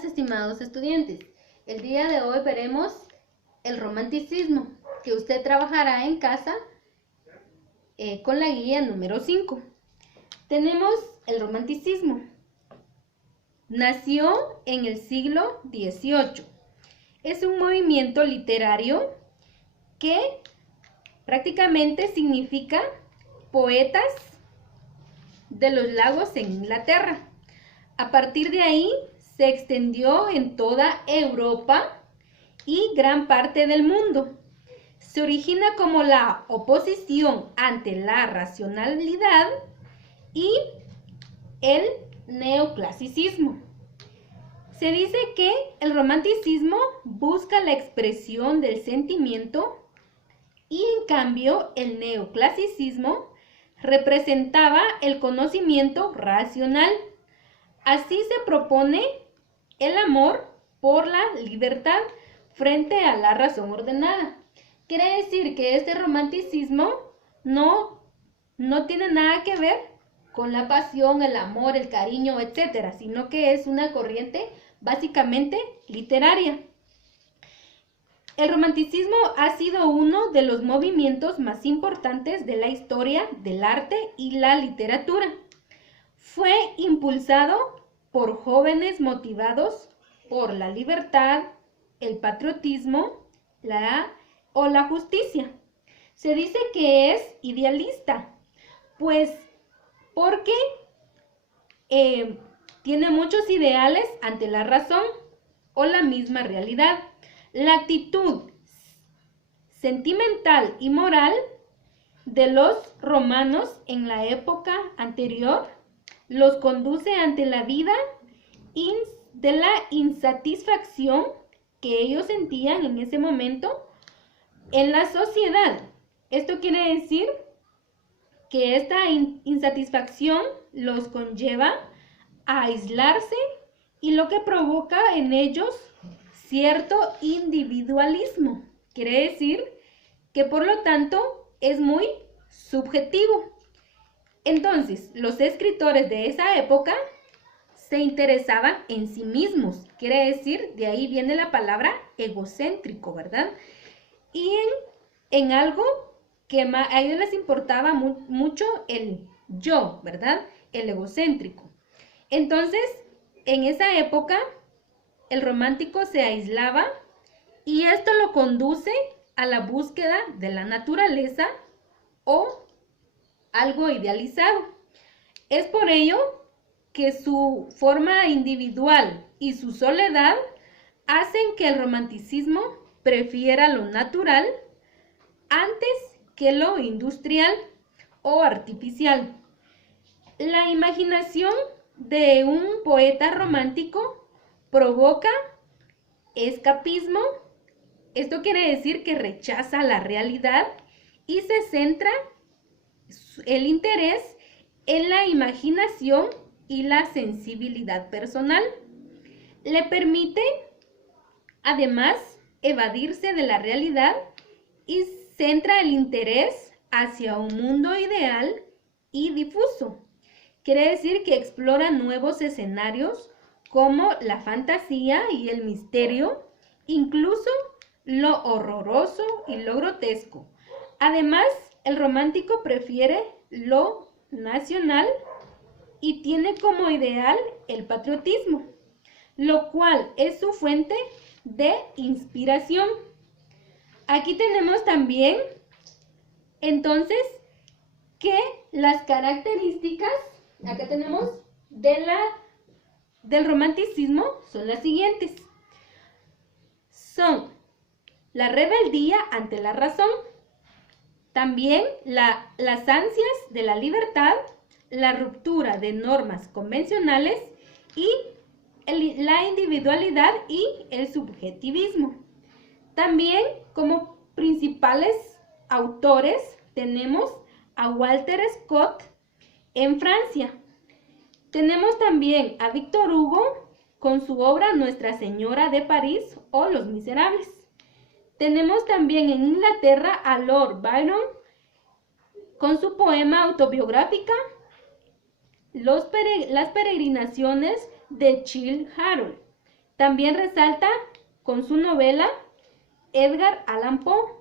días, estimados estudiantes. El día de hoy veremos el romanticismo, que usted trabajará en casa con la guía número 5. Tenemos el romanticismo. Nació en el siglo XVIII. Es un movimiento literario que prácticamente significa poetas de los lagos en Inglaterra. A partir de ahí se extendió en toda Europa y gran parte del mundo. Se origina como la oposición ante la racionalidad y el neoclasicismo. Se dice que el romanticismo busca la expresión del sentimiento y en cambio el neoclasicismo representaba el conocimiento racional. Así se propone el amor por la libertad frente a la razón ordenada. Quiere decir que este romanticismo no tiene nada que ver con la pasión, el amor, el cariño, etcétera, sino que es una corriente básicamente literaria. El romanticismo ha sido uno de los movimientos más importantes de la historia del arte y la literatura. Fue impulsado por jóvenes motivados por la libertad, el patriotismo o la justicia. Se dice que es idealista, pues porque tiene muchos ideales ante la razón o la misma realidad. La actitud sentimental y moral de los romanos en la época anterior los conduce ante la vida de la insatisfacción que ellos sentían en ese momento en la sociedad. Esto quiere decir que esta insatisfacción los conlleva a aislarse y lo que provoca en ellos cierto individualismo. Quiere decir que por lo tanto es muy subjetivo. Entonces, los escritores de esa época se interesaban en sí mismos. Quiere decir, de ahí viene la palabra egocéntrico, ¿verdad? Y en algo que a ellos les importaba mucho el yo, ¿verdad? El egocéntrico. Entonces, en esa época, el romántico se aislaba y esto lo conduce a la búsqueda de la naturaleza o algo idealizado. Es por ello que su forma individual y su soledad hacen que el romanticismo prefiera lo natural antes que lo industrial o artificial. La imaginación de un poeta romántico provoca escapismo. Esto quiere decir que rechaza la realidad y se centra el interés en la imaginación y la sensibilidad personal. Le permite, además, evadirse de la realidad y centra el interés hacia un mundo ideal y difuso. Quiere decir que explora nuevos escenarios como la fantasía y el misterio, incluso lo horroroso y lo grotesco. Además, el romántico prefiere lo nacional y tiene como ideal el patriotismo, lo cual es su fuente de inspiración. Aquí tenemos también, entonces, que las características, acá tenemos, del romanticismo son las siguientes. Son la rebeldía ante la razón, también las ansias de la libertad, la ruptura de normas convencionales y la individualidad y el subjetivismo. También como principales autores tenemos a Walter Scott en Francia. Tenemos también a Víctor Hugo con su obra Nuestra Señora de París o Los Miserables. Tenemos también en Inglaterra a Lord Byron con su poema autobiográfica Las peregrinaciones de Childe Harold. También resalta con su novela Edgar Allan Poe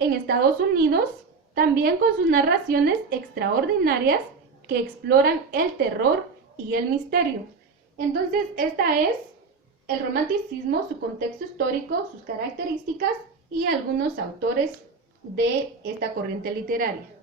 en Estados Unidos, también con sus narraciones extraordinarias que exploran el terror y el misterio. Entonces, esta es el romanticismo, su contexto histórico, sus características y algunos autores de esta corriente literaria.